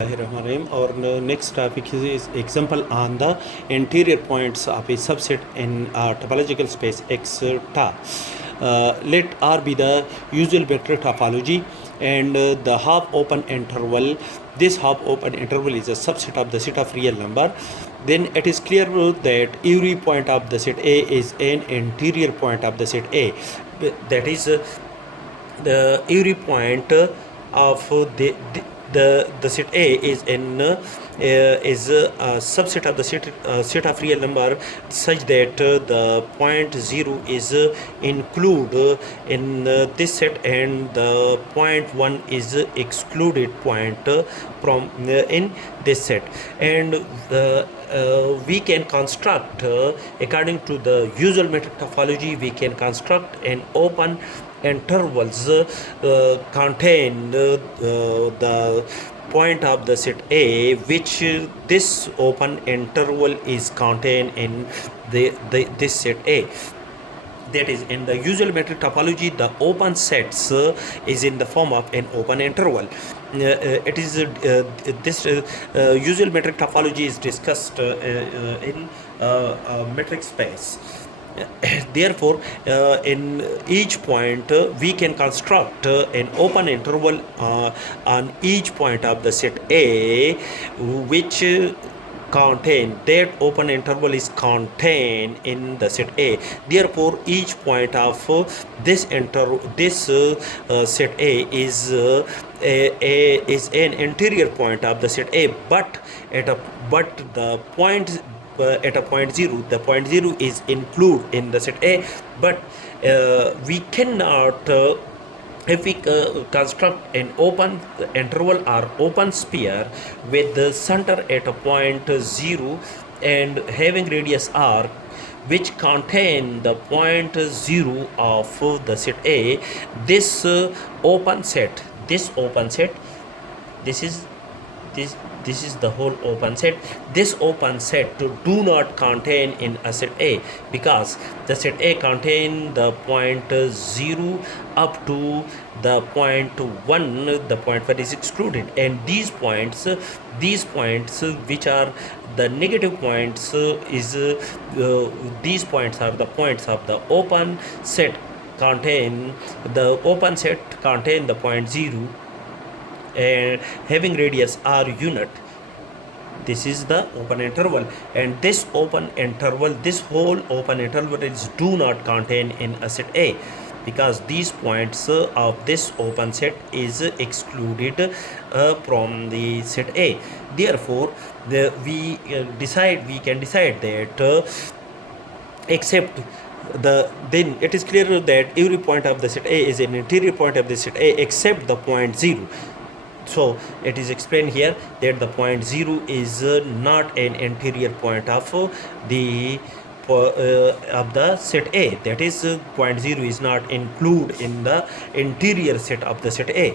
Our next topic is example on the interior points of a subset in a topological space X ta. Let R be the usual vector topology and the half open interval. This half open interval is a subset of the set of real number. Then it is clear that every point of the set A is an interior point of the set A. That is the every point of the set A is a subset of the set of real number such that the point 0 is included in this set and the point 1 is excluded point from in this set, and we can construct according to the usual metric topology. We can construct an open intervals contain the point of the set A, which this open interval is contained in this set A. That is, in the usual metric topology, the open sets is in the form of an open interval. It is this usual metric topology is discussed in metric space. Therefore, in each point we can construct an open interval on each point of the set A, which contain that open interval is contained in the set A. Therefore, each point of this set A is an interior point of the set A, but the point at a point 0, the point 0 is included in the set A, but we cannot if we construct an open interval or open sphere with the center at a point 0 and having radius r, which contain the point 0 of the set A, this open set, this is the whole open set. This open set do not contain in a set A, because the set A contain the point 0 up to the point 1. The point 1 is excluded, and these points which are the negative points these points are the points of the open set. The open set contain the point 0 and having radius r unit. This is the open interval, and this open interval, this whole open interval is do not contain in a set A, because these points of this open set is excluded from the set A. Therefore, we can decide that except then it is clear that every point of the set A is an interior point of the set A except the point 0. So it is explained here that the point 0 is not an interior point of the set A. That is, point 0 is not included in the interior set of the set A.